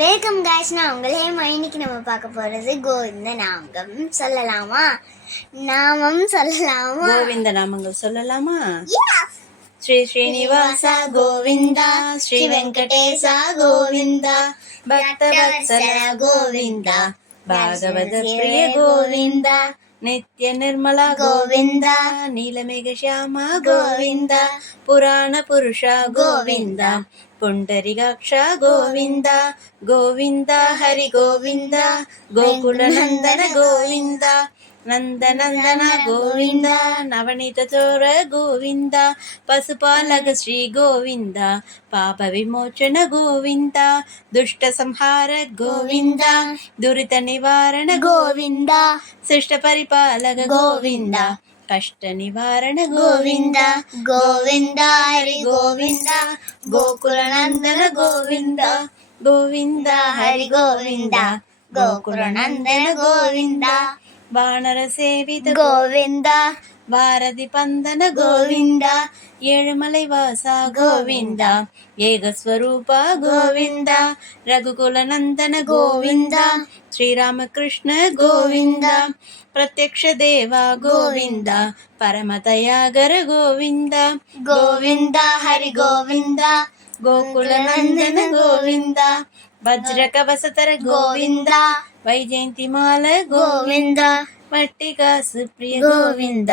Welcome guys, நான் உங்களே இன்னைக்கு நம்ம பார்க்க போறது கோவிந்த நாமம் சொல்லலாமா? கோவிந்த நாமங்கள் சொல்லலாமா? ஸ்ரீ ஸ்ரீனிவாச கோவிந்தா, ஸ்ரீ வெங்கடேச கோவிந்தா, பக்த வத்சல கோவிந்தா, ಭಾಗವತ ಪ್ರಿಯ ಗೋವಿಂದ, ನಿತ್ಯ ನಿರ್ಮಲ ಗೋವಿಂದ, ನೀಲಮೇಘ ಶ್ಯಾಮ ಗೋವಿಂದ, ಪುರಾಣ ಪುರುಷ ಗೋವಿಂದ, ಪುಂಡರಿಕಾಕ್ಷ ಗೋವಿಂದ, ಗೋವಿಂದ ಹರಿ ಗೋವಿಂದ, ಗೋಕುಲ ನಂದನ ಗೋವಿಂದ, ನಂದನಂದನ ಗೋವಿಂದ, ನವನೀತ ಚೋರ ಗೋವಿಂದ, ಪಶುಪಾಲಕ ಶ್ರೀ ಗೋವಿಂದ, ಪಾಪ ವಿಮೋಚನ ಗೋವಿಂದ, ದುಷ್ಟ ಸಂಹಾರ ಗೋವಿಂದ, ದುರಿತ ನಿವಾರಣ ಗೋವಿಂದ, ಶಿಷ್ಟ ಪರಿಪಾಲಕ ಗೋವಿಂದ, ಕಷ್ಟ ನಿವಾರಣ ಗೋವಿಂದ, ಗೋವಿಂದ ಹರಿ ಗೋವಿಂದ, ಗೋಕುಲ ನಂದನ ಗೋವಿಂದ, ಗೋವಿಂದ ಹರಿ ಗೋವಿಂದ, ಗೋಕುಲ ನಂದನ ಗೋವಿಂದ, ವಾನರ ಸೇವಿತ ಗೋವಿಂದ, ಭಾರತಿ ಪಂದನ ಗೋವಿಂದ, ಏಳುಮಲೈ ವಾಸ ಗೋವಿಂದ, ಏಕ ಸ್ವರೂಪ ಗೋವಿಂದ, ರಘುಕುಲ ನಂದನ ಗೋವಿಂದ, ಶ್ರೀರಾಮಕೃಷ್ಣ ಗೋವಿಂದ, ಪ್ರತ್ಯಕ್ಷ ದೇವ ಗೋವಿಂದ, ಪರಮ ದಯಾಗರ ಗೋವಿಂದ, ಗೋವಿಂದ ಹರಿ ಗೋವಿಂದ, ಗೋಕುಲ ನಂದನ ಗೋವಿಂದ, ವಜ್ರ ಕವಸತರ ಗೋವಿಂದ, ವೈಜಯಂತಿ ಮಾಲ ಗೋವಿಂದ, ಮಟ್ಟಿಕ ಸುಪ್ರಿಯ ಗೋವಿಂದ,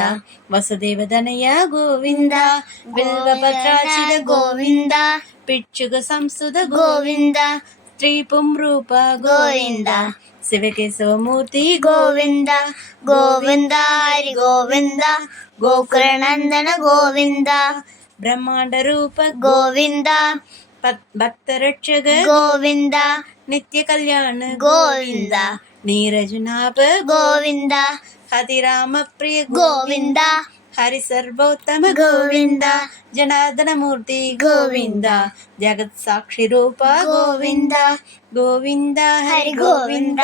ವಸುದೇವ ದನಯ ಗೋವಿಂದ, ಬಿಲ್ವ ಭದ್ರಾಚಿದ ಗೋವಿಂದ, ಪಿಚ್ಚುಗ ಸಂಸುದ ಗೋವಿಂದ, ಸ್ತ್ರೀ ಪುಂರೂಪ ಗೋವಿಂದ, ಶಿವಕೇಶವ ಮೂರ್ತಿ ಗೋವಿಂದ, ಗೋವಿಂದ ಹರಿ ಗೋವಿಂದ, ಗೋಕುಲ ನಂದನ ಗೋವಿಂದ, ಬ್ರಹ್ಮಾಂಡ ರೂಪ ಗೋವಿಂದ, ಭಕ್ತ ರಕ್ಷಕ ಗೋವಿಂದ, ನಿತ್ಯ ಕಲ್ಯಾಣ ಗೋವಿಂದ, ನೀರಜನಾಭ ಗೋವಿಂದ, ಹತಿರಾಮ ಪ್ರಿಯ ಗೋವಿಂದ, ಹರಿ ಸರ್ವೋತ್ತಮ ಗೋವಿಂದ, ಜನಾರ್ದನ ಮೂರ್ತಿ ಗೋವಿಂದ, ಜಗತ್ ಸಾಕ್ಷಿ ರೂಪ ಗೋವಿಂದ, ಗೋವಿಂದ ಹರಿ ಗೋವಿಂದ,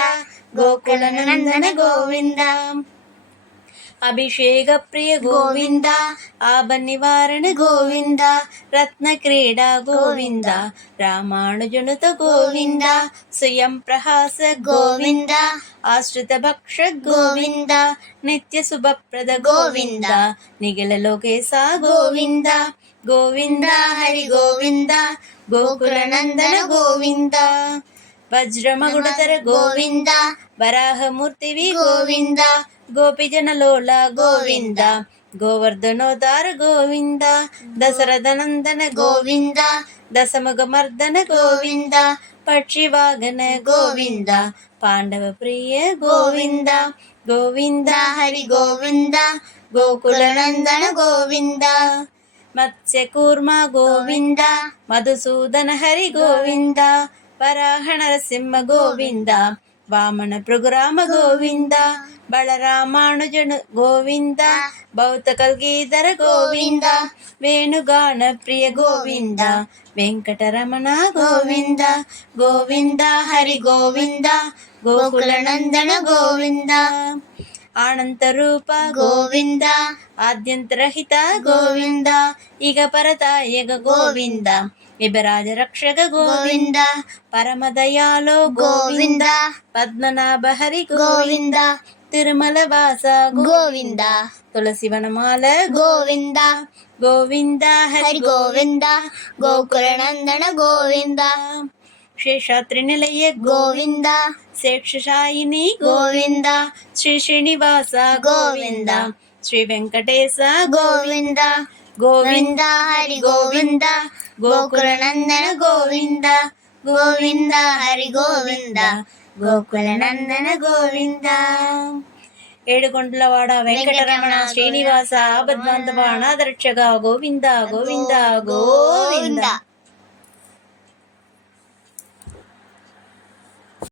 ಗೋಕುಲ ನಂದನ ಗೋವಿಂದ, ಅಭಿಷೇಕ ಪ್ರಿಯ ಗೋವಿಂದ, ಆಭ ನಿವಾರಣ ಗೋವಿಂದ, ರತ್ನ ಕ್ರೀಡಾ ಗೋವಿಂದ, ರಾಮಾನುಜನುತ ಗೋವಿಂದ, ಸ್ವಯಂ ಪ್ರಹಾಸ ಗೋವಿಂದ, ಆಶ್ರಿತ ಭಕ್ಷ ಗೋವಿಂದ, ನಿತ್ಯ ಶುಭಪ್ರದ ಗೋವಿಂದ, ನಿಖಿಲ ಲೋಕೇಶ ಗೋವಿಂದ, ಗೋವಿಂದ ಹರಿ ಗೋವಿಂದ, ಗೋಕುಲ ನಂದನ ಗೋವಿಂದ, ವಜ್ರ ಮಗುಡತರ ಗೋವಿಂದ, ವರಾಹ ಮೂರ್ತಿವಿ ಗೋವಿಂದ, ಗೋಪಿ ಜನಲೋಲ ಗೋವಿಂದ, ಗೋವರ್ಧನೋದಾರ ಗೋವಿಂದ, ದಶರಥ ನಂದನ ಗೋವಿಂದ, ದಶಮುಖ ಮರ್ದನ ಗೋವಿಂದ, ಪಕ್ಷಿವಾಗನ ಗೋವಿಂದ, ಪಾಂಡವ ಪ್ರಿಯ ಗೋವಿಂದ, ಗೋವಿಂದ ಹರಿ ಗೋವಿಂದ, ಗೋಕುಲ ನಂದನ ಗೋವಿಂದ, ಮತ್ಸ್ಯ ಕೂರ್ಮ ಗೋವಿಂದ, ಮಧುಸೂದನ ಹರಿ ಗೋವಿಂದ, ವರಾಹ ನರಸಿಂಹ ಗೋವಿಂದ, ವಾಮನ ಭೃಗುರಾಮ ಗೋವಿಂದ, ಬಲರಾಮಾನುಜನು ಗೋವಿಂದ, ಭೌತ ಕಲ್ಗೀಧರ ಗೋವಿಂದ, ವೇಣುಗಾನ ಪ್ರಿಯ ಗೋವಿಂದ, ವೆಂಕಟರಮಣ ಗೋವಿಂದ, ಗೋವಿಂದ ಹರಿ ಗೋವಿಂದ, ಗೋಕುಲ ನಂದನ ಗೋವಿಂದ, ಆನಂತ ರೂಪ ಗೋವಿಂದ, ಆದ್ಯಂತರಹಿತ ಗೋವಿಂದ, ಈಗ ಪರತಾಯಗ ಗೋವಿಂದ, ವಿಭರಾಜ ರಕ್ಷಕ ಗೋವಿಂದ, ಪರಮ ದಯಾಲೋ ಗೋವಿಂದ, ಪದ್ಮನಾಭ ಹರಿ ಗೋವಿಂದ, ತಿರುಮಲ ವಾಸ ಗೋವಿಂದ, ತುಳಸಿ ವನಮಾಲ ಗೋವಿಂದ, ಗೋವಿಂದ ಹರಿ ಗೋವಿಂದ, ಗೋಕುಲ ನಂದನ ಗೋವಿಂದ, ಶೇಷಾದ್ರಿ ನಿಲಯ ಗೋವಿಂದ, ಶೇಷಶಾಯಿನಿ ಗೋವಿಂದ, ಶ್ರೀ ಶ್ರೀನಿವಾಸ ಗೋವಿಂದ, ಶ್ರೀ ವೆಂಕಟೇಶ ಗೋವಿಂದ, ಗೋವಿಂದ ಹರಿ ಗೋವಿಂದ, ಗೋಕುಲ ನಂದನ ಗೋವಿಂದ, ಗೋವಿಂದ ಹರಿ ಗೋವಿಂದ, ಗೋಕುಲ ನಂದನ ಗೋವಿಂದ. ఏడుకొండలవాడ వెంకటరమణ శ్రీనివాస ఆపద్బాంధవ అనాథరక్షక గోవింద గోవింద గోవింద.